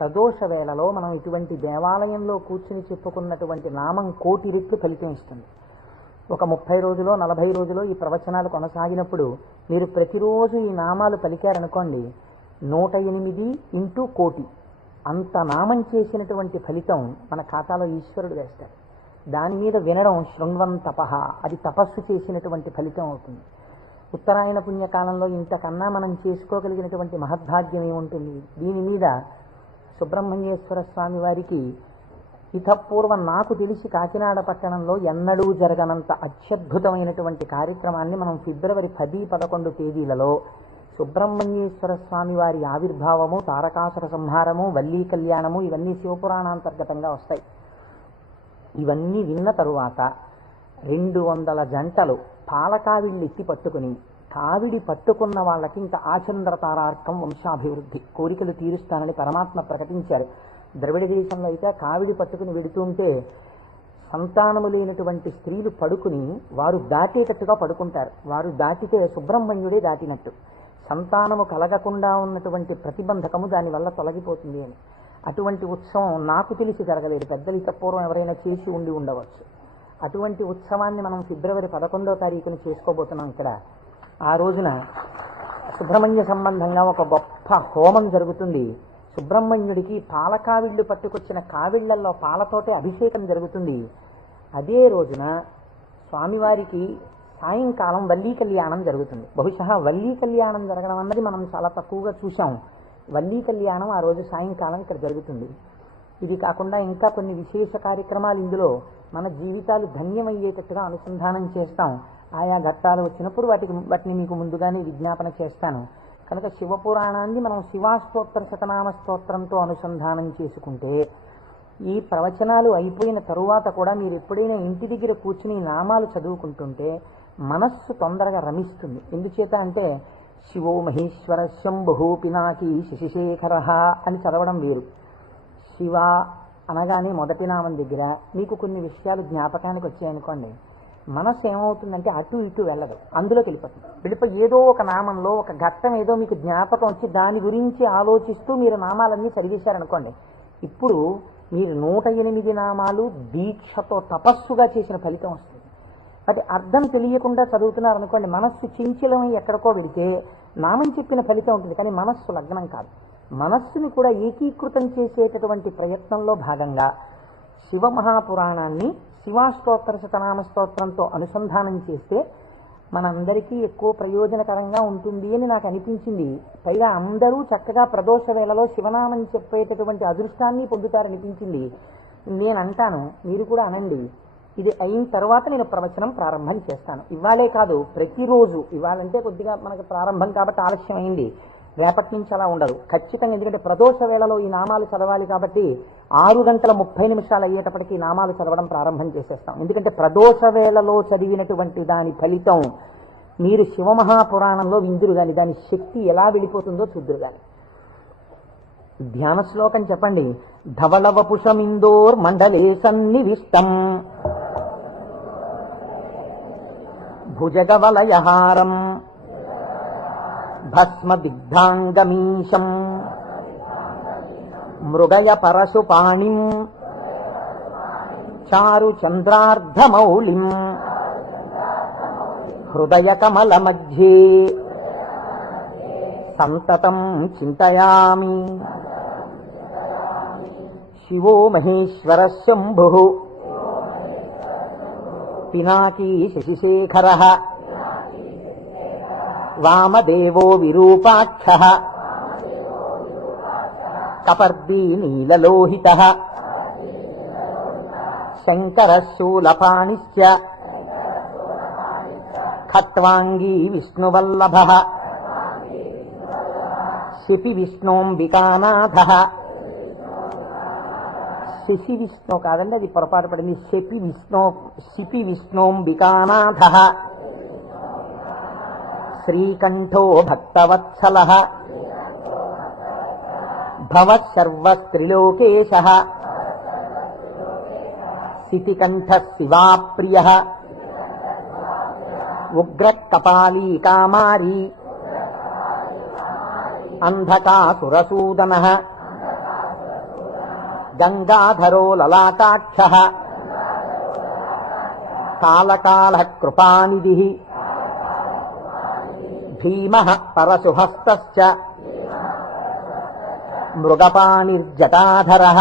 ప్రదోష వేళలో మనం ఇటువంటి దేవాలయంలో కూర్చుని చెప్పుకున్నటువంటి నామం 1,000,000 రెట్లు ఫలితం ఇస్తుంది. ఒక 30 రోజులో 40 రోజులో ఈ ప్రవచనాలు కొనసాగినప్పుడు మీరు ప్రతిరోజు ఈ నామాలు పలికారనుకోండి, 108 ఇంటూ 1,000,000 అంత నామం చేసినటువంటి ఫలితం మన ఖాతాలో ఈశ్వరుడు వేస్తాడు. దాని మీద వినడం శృణ్వం తపః, అది తపస్సు చేసినటువంటి ఫలితం అవుతుంది. ఉత్తరాయణ పుణ్యకాలంలో ఇంతకన్నా మనం చేసుకోగలిగినటువంటి మహద్భాగ్యం ఏముంటుంది? దీని మీద సుబ్రహ్మణ్యేశ్వర స్వామి వారికి ఇతపూర్వం నాకు తెలిసి కాకినాడ పట్టణంలో ఎన్నడూ జరగనంత అత్యద్భుతమైనటువంటి కార్యక్రమాన్ని మనం ఫిబ్రవరి 10, 11 తేదీలలో సుబ్రహ్మణ్యేశ్వర స్వామి వారి ఆవిర్భావము, తారకాసుర సంహారము, వల్లీ కళ్యాణము ఇవన్నీ శివపురాణాంతర్గతంగా వస్తాయి. ఇవన్నీ విన్న తరువాత 200 జంటలు పాలకావిళ్ళు ఎత్తి పట్టుకుని, కావిడి పట్టుకున్న వాళ్ళకి ఇంకా ఆచంద్రతారార్కం వంశాభివృద్ధి కోరికలు తీరుస్తానని పరమాత్మ ప్రకటించారు. ద్రవిడ దేశంలో అయితే కావిడి పట్టుకుని వెడుతుంటే సంతానము లేనటువంటి స్త్రీలు పడుకుని వారు దాటేటట్టుగా పడుకుంటారు. వారు దాటితే సుబ్రహ్మణ్యుడే దాటినట్టు. సంతానము కలగకుండా ఉన్నటువంటి ప్రతిబంధకము దానివల్ల తొలగిపోతుంది అని. అటువంటి ఉత్సవం నాకు తెలిసి జరగలేదు. పెద్దలు ఇతపూర్వం ఎవరైనా చేసి ఉండి ఉండవచ్చు. అటువంటి ఉత్సవాన్ని మనం ఫిబ్రవరి 11వ తారీఖున చేసుకోబోతున్నాం. ఇక్కడ ఆ రోజున సుబ్రహ్మణ్య సంబంధంగా ఒక గొప్ప హోమం జరుగుతుంది. సుబ్రహ్మణ్యుడికి పాలకావిళ్ళు పట్టుకొచ్చిన కావిళ్లల్లో పాలతోటే అభిషేకం జరుగుతుంది. అదే రోజున స్వామివారికి సాయంకాలం వల్లీ కళ్యాణం జరుగుతుంది. బహుశా వల్లీ కళ్యాణం జరగడం అన్నది మనం చాలా తక్కువగా చూసాం. వల్లీ కళ్యాణం ఆ రోజు సాయంకాలం ఇక్కడ జరుగుతుంది. ఇది కాకుండా ఇంకా కొన్ని విశేష కార్యక్రమాలు ఇందులో మన జీవితాలు ధన్యమయ్యేటట్టుగా అనుసంధానం చేస్తాం. ఆయా ఘట్టాలు వచ్చినప్పుడు వాటిని మీకు ముందుగానే విజ్ఞాపన చేస్తాను. కనుక శివపురాణాన్ని మనం శివాష్టోత్తర శతనామ స్తోత్రంతో అనుసంధానం చేసుకుంటే ఈ ప్రవచనాలు అయిపోయిన తరువాత కూడా మీరు ఎప్పుడైనా ఇంటి దగ్గర కూర్చుని నామాలు చదువుకుంటుంటే మనస్సు తొందరగా రమిస్తుంది. ఎందుచేత అంటే శివో మహేశ్వర శంభు పినాకి శశిశేఖర అని చదవడం వేరు. శివ అనగానే మొదటి నామం దగ్గర మీకు కొన్ని విషయాలు జ్ఞాపకానికి వచ్చాయనుకోండి, మనస్సు ఏమవుతుందంటే అటు ఇటు వెళ్ళదు, అందులోకి వెళ్ళిపోయి ఏదో ఒక నామంలో ఒక ఘట్టం ఏదో మీకు జ్ఞాపకం వచ్చి దాని గురించి ఆలోచిస్తూ మీరు నామాలన్నీ చదివేశారనుకోండి, ఇప్పుడు మీరు 108 నామాలు దీక్షతో తపస్సుగా చేసిన ఫలితం వస్తుంది. అది అర్థం తెలియకుండా చదువుతున్నారనుకోండి, మనస్సు చించలమై ఎక్కడికో వెడితే నామం చెప్పిన ఫలితం ఉంటుంది, కానీ మనస్సు లగ్నం కాదు. మనస్సుని కూడా ఏకీకృతం చేసేటటువంటి ప్రయత్నంలో భాగంగా శివమహాపురాణాన్ని శివాష్టోత్తర శతనామ స్తోత్రంతో అనుసంధానం చేస్తే మనందరికీ ఎక్కువ ప్రయోజనకరంగా ఉంటుంది అని నాకు అనిపించింది. పైగా అందరూ చక్కగా ప్రదోష వేళలో శివనామం చెప్పేటటువంటి అదృష్టాన్ని పొందుతారనిపించింది. నేను అంటాను, మీరు కూడా అనండి. ఇది అయిన తర్వాత నేను ప్రవచనం ప్రారంభం చేస్తాను. ఇవాళే కాదు, ప్రతిరోజు. ఇవాళంటే కొద్దిగా మనకు ప్రారంభం కాబట్టి ఆలస్యం అయింది, రేపటి నుంచి అలా ఉండదు ఖచ్చితంగా. ఎందుకంటే ప్రదోష వేళలో ఈ నామాలు చదవాలి కాబట్టి 6:30 అయ్యేటప్పటికి నామాలు చదవడం ప్రారంభం చేసేస్తాం. ఎందుకంటే ప్రదోష వేళలో చదివినటువంటి దాని ఫలితం మీరు శివమహాపురాణంలో విందురు గాని దాని శక్తి ఎలా వెళ్ళిపోతుందో చూద్దురు గాని. ధ్యాన శ్లోకం చెప్పండి. ధవళవపుషమిందోర్ మండలే సన్నివిష్టం భుజగవలయహారం భస్మదిగ్ధాంగమీశం మృగయ పరశుపాణిం చారు చంద్రార్ధమౌళిం హృదయ కమల మధ్యే సంతతం చింతయామి. శివో మహేశ్వర శంభు పినాకీ శశిశేఖర వామదేవో విరూపాక్షః కపర్దీ నీలలోహితః శంకరః శూలపాణిశ్చ ఖట్వాంగీ విష్ణువల్లభః శిపి విష్ణోంబికానాథః. శశి విష్ణు కాదండి, అది పొరపాటు పడింది. శిపి విష్ణోంబికానాథః శ్రీకంఠో భక్తవత్సలః భవః సర్వస్త్రిలోకేశః శితికంఠః శివాప్రియః ఉగ్రకపాలీ కామారీ అంధకాసురసూదనః గంగాధరో లలాటాక్షః కాలకాల కృపానిధి భీమః పరశుహస్తశ్చ మృగపాణిర్జటాధరః